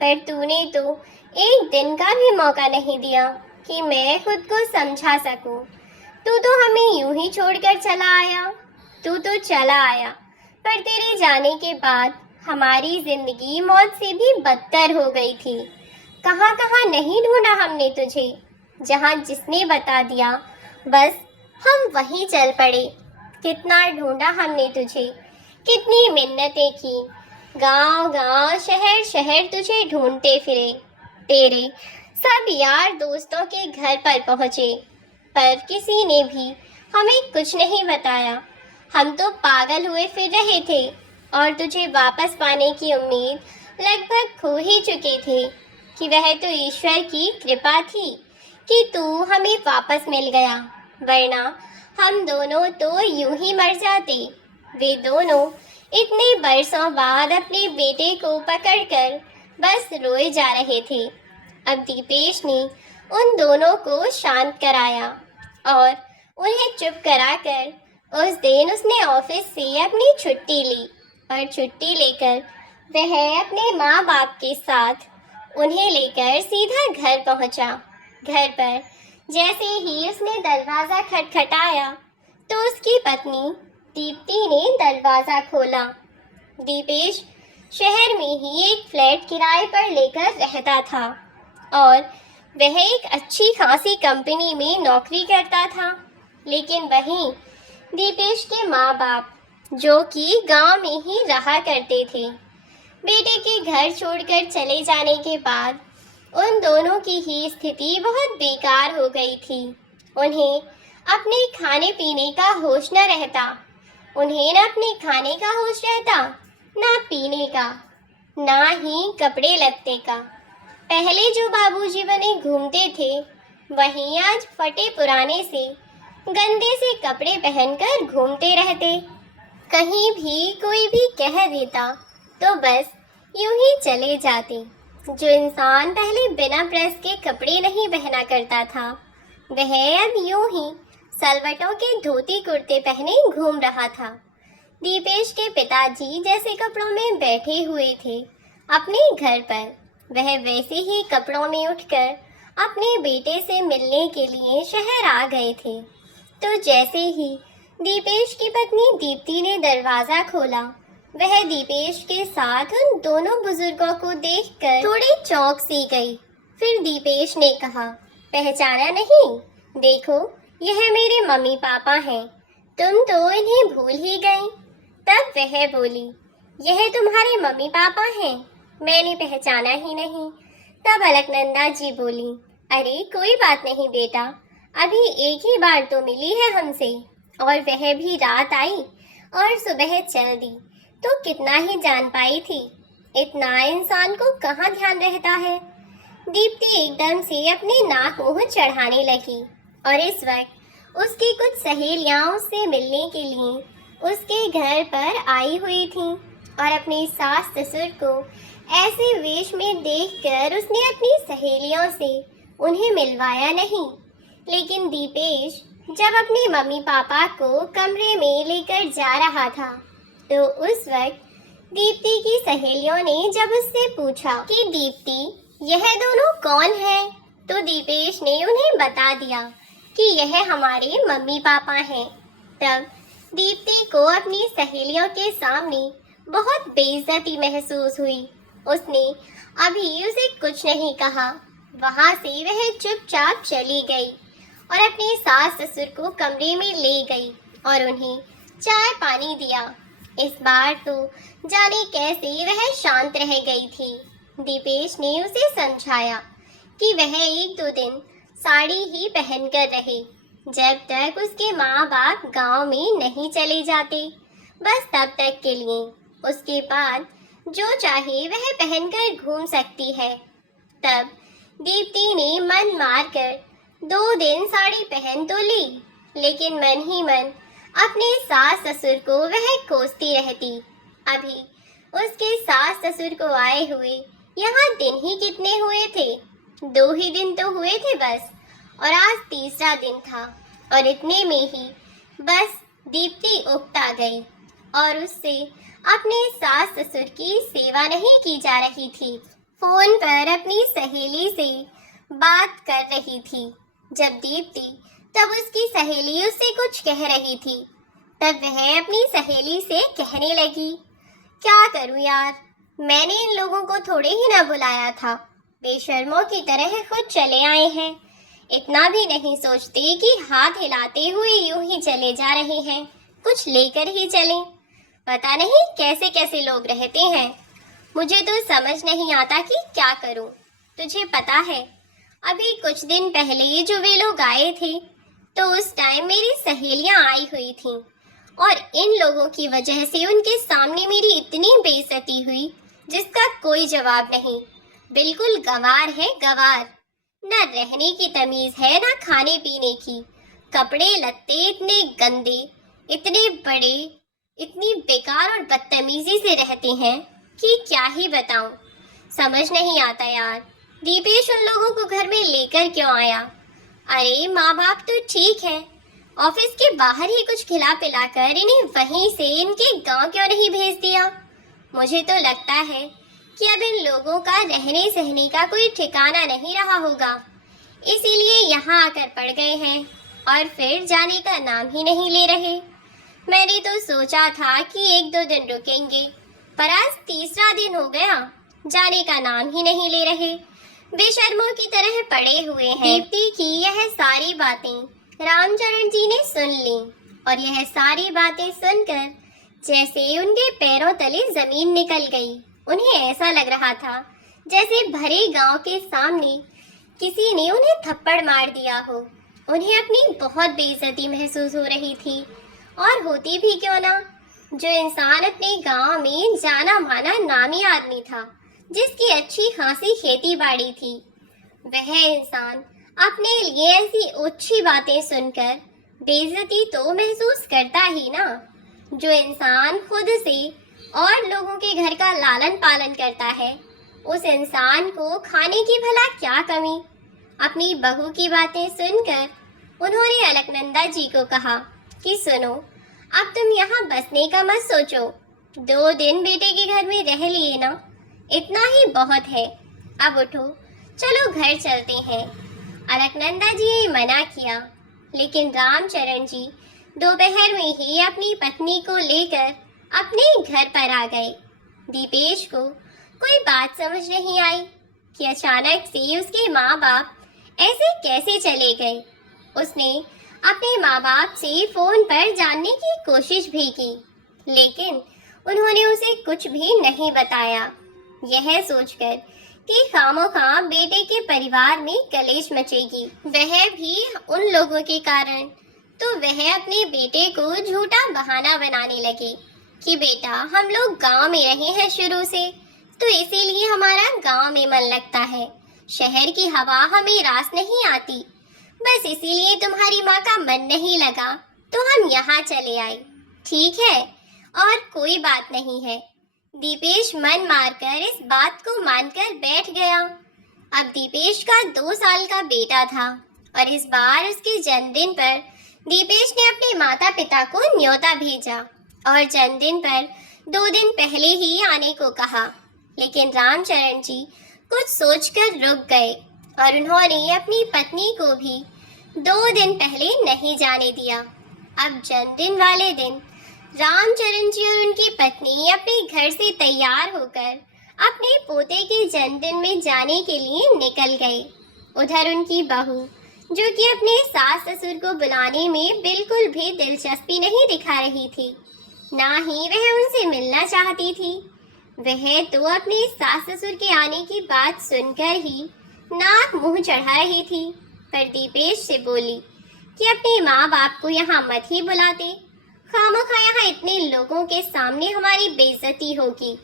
पर तूने तो एक दिन का भी मौका नहीं दिया कि मैं खुद को समझा सकूं। तू तो हमें यूं ही छोड़कर चला आया। तू तो चला आया, पर तेरे जाने के बाद हमारी जिंदगी मौत से भी बदतर हो गई थी। कहाँ कहाँ नहीं ढूंढा हमने तुझे, जहाँ जिसने बता दिया बस हम वहीं चल पड़े। कितना ढूंढा हमने तुझे, कितनी मिन्नतें की, गांव गांव शहर शहर तुझे ढूंढते फिरे। तेरे सब यार दोस्तों के घर पर पहुंचे, पर किसी ने भी हमें कुछ नहीं बताया। हम तो पागल हुए फिर रहे थे और तुझे वापस पाने की उम्मीद लगभग खो ही चुके थे कि वह तो ईश्वर की कृपा थी कि तू हमें वापस मिल गया, वरना हम दोनों तो यूं ही मर जाते। वे दोनों इतने बरसों बाद अपने बेटे को पकड़कर बस रोए जा रहे थे। अब दीपेश ने उन दोनों को शांत कराया और उन्हें चुप कराकर उस दिन उसने ऑफिस से अपनी छुट्टी ली और छुट्टी लेकर वह अपने माँ बाप के साथ उन्हें लेकर सीधा घर पहुंचा। घर पर जैसे ही उसने दरवाजा खटखटाया तो उसकी पत्नी दीप्ति ने दरवाजा खोला। दीपेश शहर में ही एक फ्लैट किराए पर लेकर रहता था और वह एक अच्छी खासी कंपनी में नौकरी करता था। लेकिन वहीं दीपेश के माँ बाप, जो कि गांव में ही रहा करते थे, बेटे के घर छोड़कर चले जाने के बाद उन दोनों की ही स्थिति बहुत बेकार हो गई थी। उन्हें अपने खाने पीने का होश न रहता। उन्हें न अपने खाने का होश रहता, ना पीने का, ना ही कपड़े लत्ते का। पहले जो बाबूजी बने घूमते थे, वहीं आज फटे पुराने से गंदे से कपड़े पहनकर घूमते रहते। कहीं भी कोई भी कह देता तो बस यूं ही चले जाते। जो इंसान पहले बिना प्रेस के कपड़े नहीं पहना करता था, वह अब यूं ही सलवटों के धोती कुर्ते पहने घूम रहा था। दीपेश के पिताजी जैसे कपड़ों में बैठे हुए थे अपने घर पर, वह वैसे ही कपड़ों में उठकर अपने बेटे से मिलने के लिए शहर आ गए थे। तो जैसे ही दीपेश की पत्नी दीप्ति ने दरवाजा खोला, वह दीपेश के साथ उन दोनों बुजुर्गों को देखकर थोड़ी चौंक सी गई। फिर दीपेश ने कहा, पहचाना नहीं? देखो, यह मेरे मम्मी पापा हैं। तुम तो इन्हें भूल ही गई। तब वह बोली, यह तुम्हारे मम्मी पापा हैं? मैंने पहचाना ही नहीं। तब अलकनंदा जी बोली, अरे कोई बात नहीं बेटा, अभी एक ही बार तो मिली है हमसे, और वह भी रात आई और सुबह चल दी, तो कितना ही जान पाई थी। इतना इंसान को कहाँ ध्यान रहता है। दीप्ति एकदम से अपने नाक मुंह चढ़ाने लगी और इस वक्त उसकी कुछ सहेलियां उससे मिलने के लिए उसके घर पर आई हुई थीं और अपने सास ससुर को ऐसे वेश में देखकर उसने अपनी सहेलियों से उन्हें मिलवाया नहीं। लेकिन दीपेश जब अपने मम्मी पापा को कमरे में लेकर जा रहा था, तो उस वक्त दीप्ति की सहेलियों ने जब उससे पूछा कि दीप्ति, यह दोनों कौन है, तो दीपेश ने उन्हें बता दिया कि यह हमारे मम्मी पापा हैं। तब दीप्ति को अपनी सहेलियों के सामने बहुत बेइज्जती महसूस हुई। उसने अभी उसे कुछ नहीं कहा। वहां से वह चुपचाप चली गई और अपने सास ससुर को कमरे में ले गई और उन्हें चाय पानी दिया। इस बार तो जाने कैसे वह शांत रह गई थी। दीपेश ने उसे समझाया कि वह एक दो दिन साड़ी ही पहनकर रहे, जब तक उसके माँ बाप गांव में नहीं चले जाते, बस तब तक के लिए। उसके बाद जो चाहे वह पहनकर घूम सकती है। तब दीप्ति ने मन मारकर 2 दिन साड़ी पहन तो ली, लेकिन मन ही मन अपने सास ससुर को वह कोसती रहती। अभी उसके सास ससुर को आए हुए यहाँ दिन ही कितने हुए थे? 2 ही दिन तो हुए थे बस, और आज तीसरा दिन था। और इतने में ही बस दीप्ति उकता गई और उससे अपने सास ससुर की सेवा नहीं की जा रही थी। फोन पर अपनी सहेली से बात कर रही थी। जब दीप्ति तब उसकी सहेली उससे कुछ कह रही थी, तब वह अपनी सहेली से कहने लगी, क्या करूं यार, मैंने इन लोगों को थोड़े ही ना बुलाया था, बेशर्मों की तरह खुद चले आए हैं। इतना भी नहीं सोचते कि हाथ हिलाते हुए यूं ही चले जा रहे हैं, कुछ लेकर ही चलें। पता नहीं कैसे कैसे लोग रहते हैं, मुझे तो समझ नहीं आता कि क्या करूं। तुझे पता है, अभी कुछ दिन पहले जो वे लोग आए थे, तो उस टाइम मेरी सहेलियां आई हुई थीं और इन लोगों की वजह से उनके सामने मेरी इतनी बेइज्जती हुई जिसका कोई जवाब नहीं। बिल्कुल गंवार है, गंवार। न रहने की तमीज है, न खाने पीने की। कपड़े लत्ते इतने गंदे, इतने बड़े, इतनी बेकार और बदतमीजी से रहते हैं कि क्या ही बताऊं। समझ नहीं आता यार, दीपेश उन लोगों को घर में लेकर क्यों आया। अरे माँ बाप तो ठीक है, ऑफिस के बाहर ही कुछ खिला पिला कर इन्हें वहीं से इनके गांव क्यों नहीं भेज दिया। मुझे तो लगता है कि अब इन लोगों का रहने सहने का कोई ठिकाना नहीं रहा होगा, इसीलिए यहाँ आकर पड़ गए हैं और फिर जाने का नाम ही नहीं ले रहे। मैंने तो सोचा था कि 1-2 दिन रुकेंगे, पर आज तीसरा दिन हो गया, जाने का नाम ही नहीं ले रहे, बेशर्मों की तरह पड़े हुए हैं। दीप्ति की यह सारी बातें रामचरण जी ने सुन ली और यह सारी बातें सुनकर जैसे उनके पैरों तले जमीन निकल गई। उन्हें ऐसा लग रहा था जैसे भरे गांव के सामने किसी ने उन्हें थप्पड़ मार दिया हो। उन्हें अपनी बहुत बेइज्जती महसूस हो रही थी, और होती भी क्यों ना। जो इंसान अपने गांव में जाना माना नामी आदमी था, जिसकी अच्छी खासी खेती बाड़ी थी, वह इंसान अपने लिए ऐसी ओछी बातें सुनकर बेइज्जती तो महसूस करता ही ना। जो इंसान खुद से और लोगों के घर का लालन पालन करता है, उस इंसान को खाने की भला क्या कमी। अपनी बहू की बातें सुनकर उन्होंने अलकनंदा जी को कहा कि सुनो, अब तुम यहाँ बसने का मत सोचो, 2 दिन बेटे के घर में रह लिए ना, इतना ही बहुत है। अब उठो, चलो घर चलते हैं। अलकनंदा जी ने मना किया, लेकिन रामचरण जी दोपहर में ही अपनी पत्नी को लेकर अपने घर पर आ गए। दीपेश को कोई बात समझ नहीं आई कि अचानक से उसके माँ बाप ऐसे कैसे चले गए। उसने अपने माँ बाप से फोन पर जानने की कोशिश भी की, लेकिन उन्होंने उसे कुछ भी नहीं बताया। यह सोचकर कि खामोखा बेटे के परिवार में कलेश मचेगी, वह भी उन लोगों के कारण, तो वह अपने बेटे को झूठा बहाना बनाने लगे कि बेटा, हम लोग गांव में रहे हैं शुरू से, तो इसीलिए हमारा गांव में मन लगता है, शहर की हवा हमें रास नहीं आती, बस इसीलिए तुम्हारी माँ का मन नहीं लगा तो हम यहाँ चले आए। ठीक है, और कोई बात नहीं है। दीपेश मन मारकर इस बात को मानकर बैठ गया। अब दीपेश का 2 साल का बेटा था और इस बार उसके जन्मदिन पर दीपेश ने अपने माता पिता को न्योता भेजा और जन्मदिन पर 2 दिन पहले ही आने को कहा, लेकिन रामचरण जी कुछ सोचकर रुक गए और उन्होंने अपनी पत्नी को भी 2 दिन पहले नहीं जाने दिया। अब जन्मदिन वाले दिन रामचरण जी और उनकी पत्नी अपने घर से तैयार होकर अपने पोते के जन्मदिन में जाने के लिए निकल गए। उधर उनकी बहू, जो कि अपने सास ससुर को बुलाने में बिल्कुल भी दिलचस्पी नहीं दिखा रही थी, ना ही वह उनसे मिलना चाहती थी, वह तो अपने सास ससुर के आने की बात सुनकर ही नाक मुंह चढ़ा रही थी। पर दीपेश से बोली कि अपने माँ बाप को यहाँ मत ही बुलाते, खामखा यहाँ इतने लोगों के सामने हमारी बेइज्जती होगी।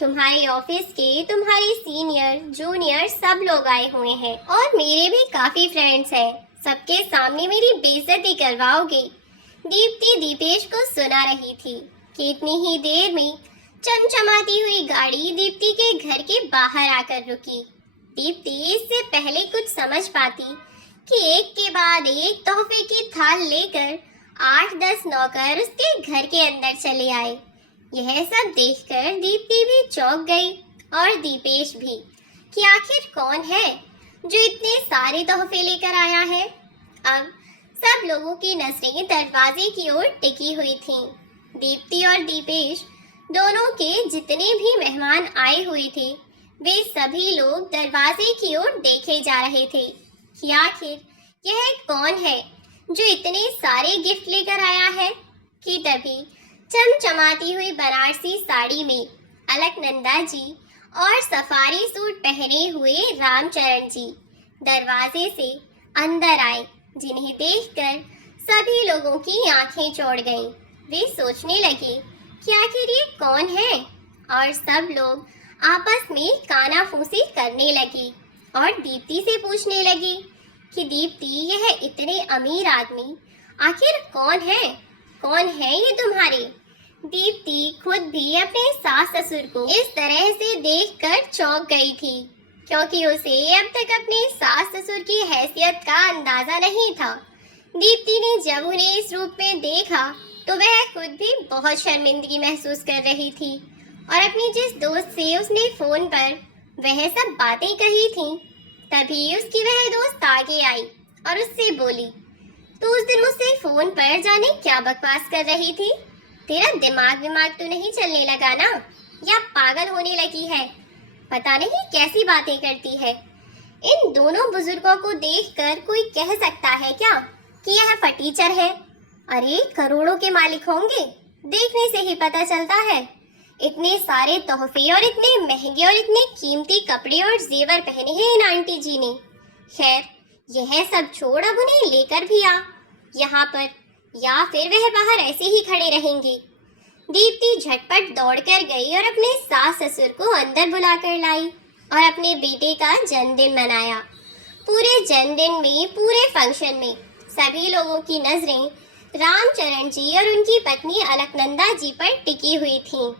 तुम्हारे ऑफिस के तुम्हारे सीनियर जूनियर सब लोग आए हुए हैं और मेरे भी काफी फ्रेंड्स हैं, सबके सामने मेरी बेइज्जती करवाओगे। दीप्ति दीपेश को सुना रही थी कि इतनी ही देर में चमचमाती हुई गाड़ी दीप्ति के घर के बाहर आकर रुकी। दीप्ति इससे पहले कुछ समझ पाती कि एक के बाद एक तोहफे की थाल लेकर 8-10 नौकर उसके घर के अंदर चले आए। यह सब देखकर दीप्ति भी चौंक गई और दीपेश भी कि आखिर कौन है जो इतने सारे तोहफे लेकर आया है। अब सब लोगों की नजरें दरवाजे की ओर टिकी हुई थीं। दीप्ति और दीपेश दोनों के जितने भी मेहमान आए हुए थे वे सभी लोग दरवाजे की ओर देखे जा रहे थे कि आखिर यह कौन है जो इतने सारे गिफ्ट लेकर आया है। कि तभी चमचमाती हुई बनारसी साड़ी में अलकनंदा जी और सफारी सूट पहने हुए रामचरण जी दरवाजे से अंदर आए, जिन्हें देखकर सभी लोगों की आंखें चौड़ गईं। वे सोचने लगे कि आखिर ये कौन है और सब लोग आपस में कानाफूसी करने लगे और दीप्ति से पूछने लगे कि दीप्ति, यह इतने अमीर आदमी आखिर कौन है? कौन है ये तुम्हारे? दीप्ति खुद भी अपने सास ससुर को इस तरह से देखकर चौंक गई थी, क्योंकि उसे अब तक अपने सास ससुर की हैसियत का अंदाजा नहीं था। दीप्ति ने जब उन्हें इस रूप में देखा तो वह खुद भी बहुत शर्मिंदगी महसूस कर रही थी और अपनी जिस दोस्त से उसने फोन पर वह सब बातें कही थीं, तभी उसकी वह दोस्त आगे आई और उससे बोली, तो उस दिन मुझसे फोन पर जाने क्या बकवास कर रही थी? तेरा दिमाग तो नहीं चलने लगा ना, या पागल होने लगी है? पता नहीं कैसी बातें करती है। इन दोनों बुजुर्गों को देखकर कोई कह सकता है क्या कि यह फटीचर है? अरे करोड़ों के मालिक होंगे, देखने से ही पता चलता है। इतने सारे तोहफे और इतने महंगे और इतने कीमती कपड़े और जेवर पहने हैं इन आंटी जी ने। खैर यह सब छोड़, अब उन्हें लेकर भी आ यहाँ पर, या फिर वह बाहर ऐसे ही खड़े रहेंगे। दीप्ति झटपट दौड़कर गई और अपने सास ससुर को अंदर बुलाकर लाई और अपने बेटे का जन्मदिन मनाया। पूरे जन्मदिन में, पूरे फंक्शन में सभी लोगों की नजरें रामचरण जी और उनकी पत्नी अलकनंदा जी पर टिकी हुई थीं।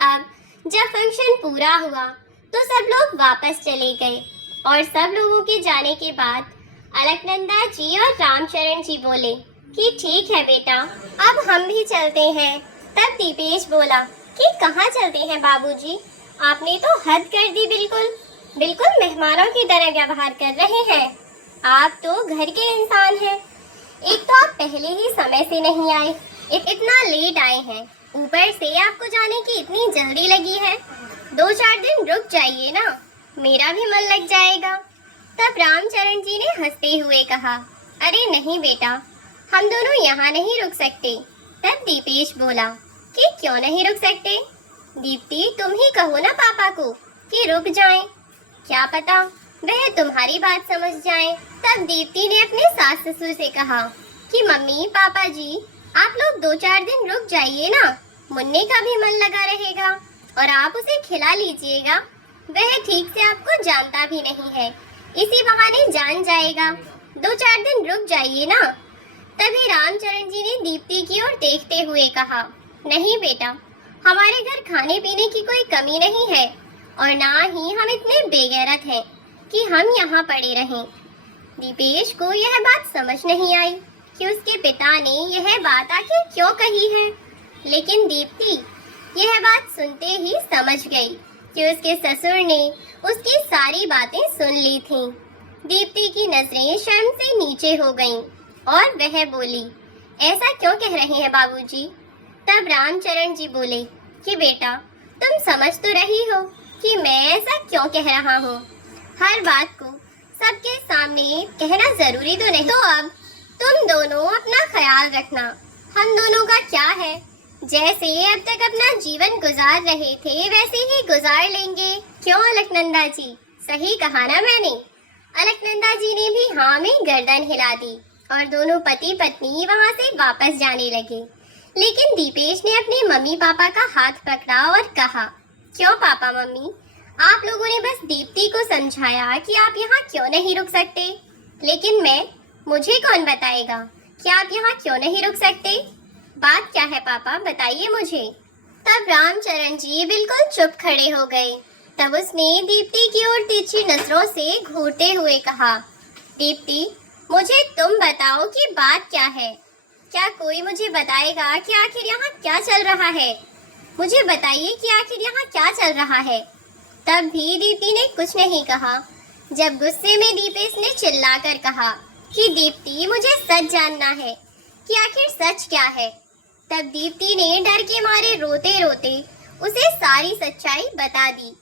अब जब फंक्शन पूरा हुआ तो सब लोग वापस चले गए और सब लोगों के जाने के बाद अलकनंदा जी और रामचरण जी बोले कि ठीक है बेटा, अब हम भी चलते हैं। तब दीपेश बोला कि कहाँ चलते हैं बाबूजी? आपने तो हद कर दी, बिल्कुल मेहमानों की तरह व्यवहार कर रहे हैं। आप तो घर के इंसान हैं। एक तो आप पहले ही समय से नहीं आए, इतना लेट आए हैं, ऊपर से आपको जाने की इतनी जल्दी लगी है। 2-4 दिन रुक जाइए ना, मेरा भी मन लग जाएगा। तब रामचरण जी ने हंसते हुए कहा, अरे नहीं बेटा, हम दोनों यहाँ नहीं रुक सकते। तब दीपेश बोला कि क्यों नहीं रुक सकते? दीप्ति, तुम ही कहो ना पापा को कि रुक जाएं। क्या पता वह तुम्हारी बात समझ जाएं। तब दीप्ति ने अपने सास ससुर से कहा कि मम्मी पापा जी, आप लोग 2-4 दिन रुक जाइए ना, मुन्ने का भी मन लगा रहेगा और आप उसे खिला लीजिएगा। वह ठीक से आपको जानता भी नहीं है, इसी बहाने जान जाएगा। 2-4 दिन रुक जाइए ना। तभी रामचरण जी ने दीप्ति की ओर देखते हुए कहा, नहीं बेटा, हमारे घर खाने पीने की कोई कमी नहीं है और ना ही हम इतने बेगैरत हैं कि हम यहाँ पड़े रहें। दीपेश को यह बात समझ नहीं आई कि उसके पिता ने यह बात आखिर क्यों कही है, लेकिन दीप्ति यह बात सुनते ही समझ गई कि उसके ससुर ने उसकी सारी बातें सुन ली थीं। दीप्ति की नजरें शर्म से नीचे हो गईं और वह बोली, ऐसा क्यों कह रहे हैं बाबूजी? तब रामचरण जी बोले कि बेटा, तुम समझ तो रही हो कि मैं ऐसा क्यों कह रहा हूँ। हर बात को सबके सामने कहना जरूरी तो नहीं। तो अब तुम दोनों अपना ख्याल रखना। हम दोनों का क्या है, जैसे अब तक अपना जीवन गुजार रहे थे वैसे ही गुजार लेंगे। क्यों अलकनंदा जी, सही कहा ना मैंने? अलकनंदा जी ने भी हाँ में गर्दन हिला दी और दोनों पति पत्नी वहाँ से वापस जाने लगे। लेकिन दीपेश ने अपने मम्मी पापा का हाथ पकड़ा और कहा, क्यों पापा मम्मी, आप लोगों ने बस दीप्ति को समझाया कि आप यहाँ क्यों नहीं रुक सकते, लेकिन मुझे कौन बताएगा कि आप यहाँ क्यों नहीं रुक सकते? बात क्या है पापा, बताइए मुझे। तब रामचरण जी बिल्कुल चुप खड़े हो गए। तब उसने दीप्ति की ओर तिरछी नजरों से घूरते हुए कहा, दीप्ति, मुझे तुम बताओ कि बात क्या है। क्या कोई मुझे बताएगा कि आखिर यहाँ क्या चल रहा है? मुझे बताइए कि आखिर यहाँ क्या चल रहा है। तब भी दीप्ति ने कुछ नहीं कहा। जब गुस्से में दीपेश ने चिल्लाकर कहा कि दीप्ति, मुझे सच जानना है कि आखिर सच क्या है। तब दीप्ति ने डर के मारे रोते रोते उसे सारी सच्चाई बता दी।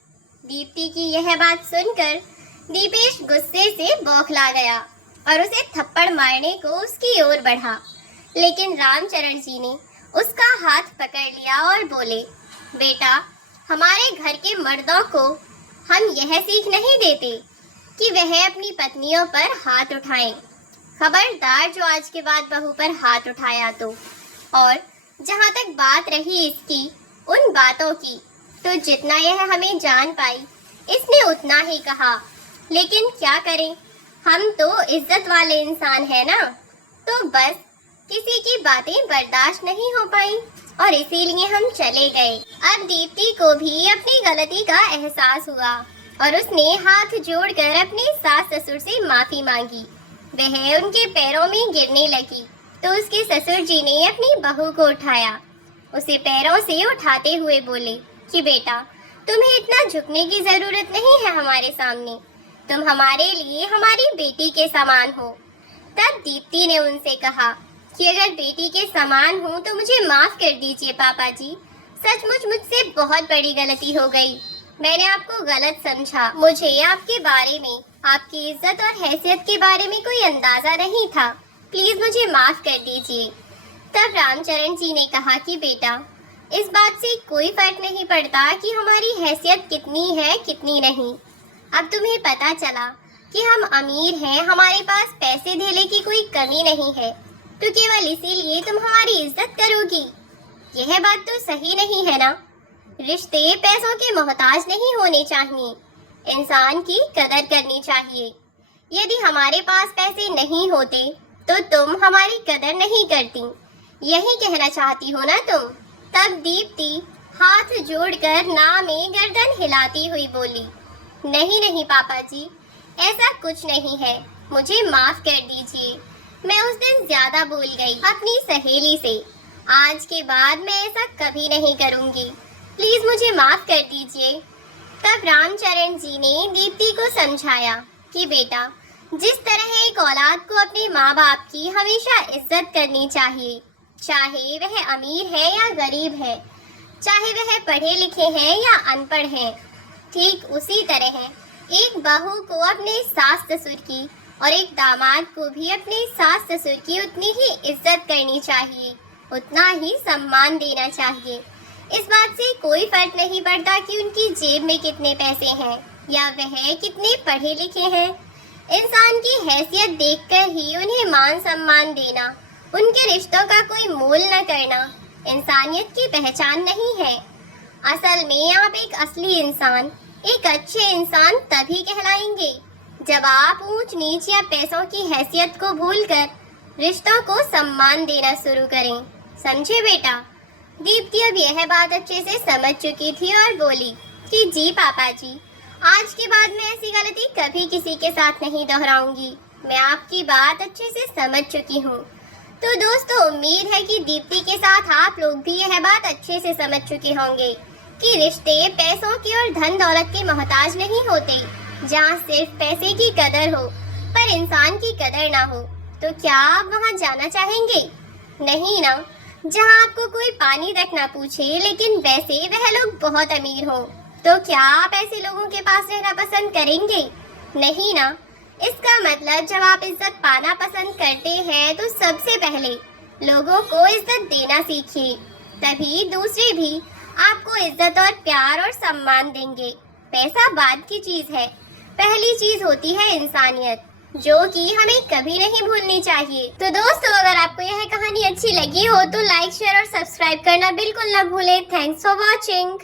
दीप्ति की यह बात सुनकर दीपेश गुस्से से बौखला गया और उसे थप्पड़ मारने को उसकी ओर बढ़ा, लेकिन रामचरण जी ने उसका हाथ पकड़ लिया और बोले, बेटा, हमारे घर के मर्दों को हम यह सीख नहीं देते कि वह अपनी पत्नियों पर हाथ उठाएं। खबरदार जो आज के बाद बहू पर हाथ उठाया तो। और जहाँ तक बात रही इसकी उन बातों की, तो जितना यह हमें जान पाई इसने उतना ही कहा, लेकिन क्या करें, हम तो इज्जत वाले इंसान हैं ना, तो बस किसी की बातें बर्दाश्त नहीं हो पाई और इसीलिए हम चले गए। अब दीप्ति को भी अपनी गलती का एहसास हुआ और उसने हाथ जोड़कर अपने सास ससुर से माफी मांगी। वह उनके पैरों में गिरने लगी तो उसके ससुर जी ने अपनी बहू को उठाया। उसे पैरों से उठाते हुए बोले कि बेटा, तुम्हें इतना झुकने की जरूरत नहीं है हमारे सामने, तुम हमारे लिए हमारी बेटी के समान हो। तब दीप्ति ने उनसे कहा कि अगर बेटी के समान हूँ तो मुझे माफ कर दीजिए पापा जी, सचमुच मुझसे बहुत बड़ी गलती हो गई, मैंने आपको गलत समझा। मुझे आपके बारे में, आपकी इज्जत और हैसियत के बारे में कोई अंदाजा नहीं था, प्लीज मुझे माफ कर दीजिए। तब रामचरण जी ने कहा कि बेटा, इस बात से कोई फर्क नहीं पड़ता कि हमारी हैसियत कितनी है कितनी नहीं। अब तुम्हें पता चला कि हम अमीर हैं, हमारे पास पैसे धेले की कोई कमी नहीं है, तो केवल इसीलिए तुम हमारी इज्जत करोगी। यह बात तो सही नहीं है ना। रिश्ते पैसों के मोहताज नहीं होने चाहिए, इंसान की कदर करनी चाहिए। यदि हमारे पास पैसे नहीं होते तो तुम हमारी कदर नहीं करती, यही कहना चाहती हो ना तुम। तब दीप्ति हाथ जोड़कर ना में गर्दन हिलाती हुई बोली, नहीं नहीं पापा जी, ऐसा कुछ नहीं है, मुझे माफ कर दीजिए, मैं उस दिन ज्यादा बोल गई अपनी सहेली से, आज के बाद मैं ऐसा कभी नहीं करूंगी, प्लीज मुझे माफ कर दीजिए। तब रामचरण जी ने दीप्ति को समझाया कि बेटा, जिस तरह एक औलाद को अपने माँ बाप की हमेशा इज्जत करनी चाहिए, चाहे वह अमीर है या गरीब है, चाहे वह पढ़े लिखे हैं या अनपढ़ हैं, ठीक उसी तरह एक बहू को अपने सास ससुर की और एक दामाद को भी अपने सास ससुर की उतनी ही इज्जत करनी चाहिए, उतना ही सम्मान देना चाहिए। इस बात से कोई फर्क नहीं पड़ता कि उनकी जेब में कितने पैसे हैं या वह कितने पढ़े लिखे हैं। इंसान की हैसियत देखकर ही उन्हें मान सम्मान देना, उनके रिश्तों का कोई मोल न करना इंसानियत की पहचान नहीं है। असल में आप एक असली इंसान, एक अच्छे इंसान तभी कहलाएंगे जब आप ऊंच नीच या पैसों की हैसियत को भूलकर रिश्तों को सम्मान देना शुरू करें। समझे बेटा? दीप्ति अब यह बात अच्छे से समझ चुकी थी और बोली कि जी पापा जी, आज के बाद मैं ऐसी गलती कभी किसी के साथ नहीं दोहराऊंगी, मैं आपकी बात अच्छे से समझ चुकी हूँ। तो दोस्तों, उम्मीद है कि दीप्ति के साथ आप लोग भी यह बात अच्छे से समझ चुके होंगे कि रिश्ते पैसों की और धन दौलत के मोहताज नहीं होते। जहाँ सिर्फ पैसे की कदर हो पर इंसान की कदर ना हो, तो क्या आप वहाँ जाना चाहेंगे? नहीं ना। जहाँ आपको कोई पानी तक ना पूछे लेकिन वैसे वह लोग बहुत अमीर हो, तो क्या आप ऐसे लोगों के पास रहना पसंद करेंगे? नहीं ना। इसका मतलब जब आप इज्जत पाना पसंद करते हैं तो सबसे पहले लोगों को इज्जत देना सीखिए, तभी दूसरे भी आपको इज्जत और प्यार और सम्मान देंगे। पैसा बाद की चीज है, पहली चीज होती है इंसानियत, जो कि हमें कभी नहीं भूलनी चाहिए। तो दोस्तों, अगर आपको यह कहानी अच्छी लगी हो तो लाइक, शेयर और सब्सक्राइब करना बिल्कुल ना भूलें। Thanks for watching.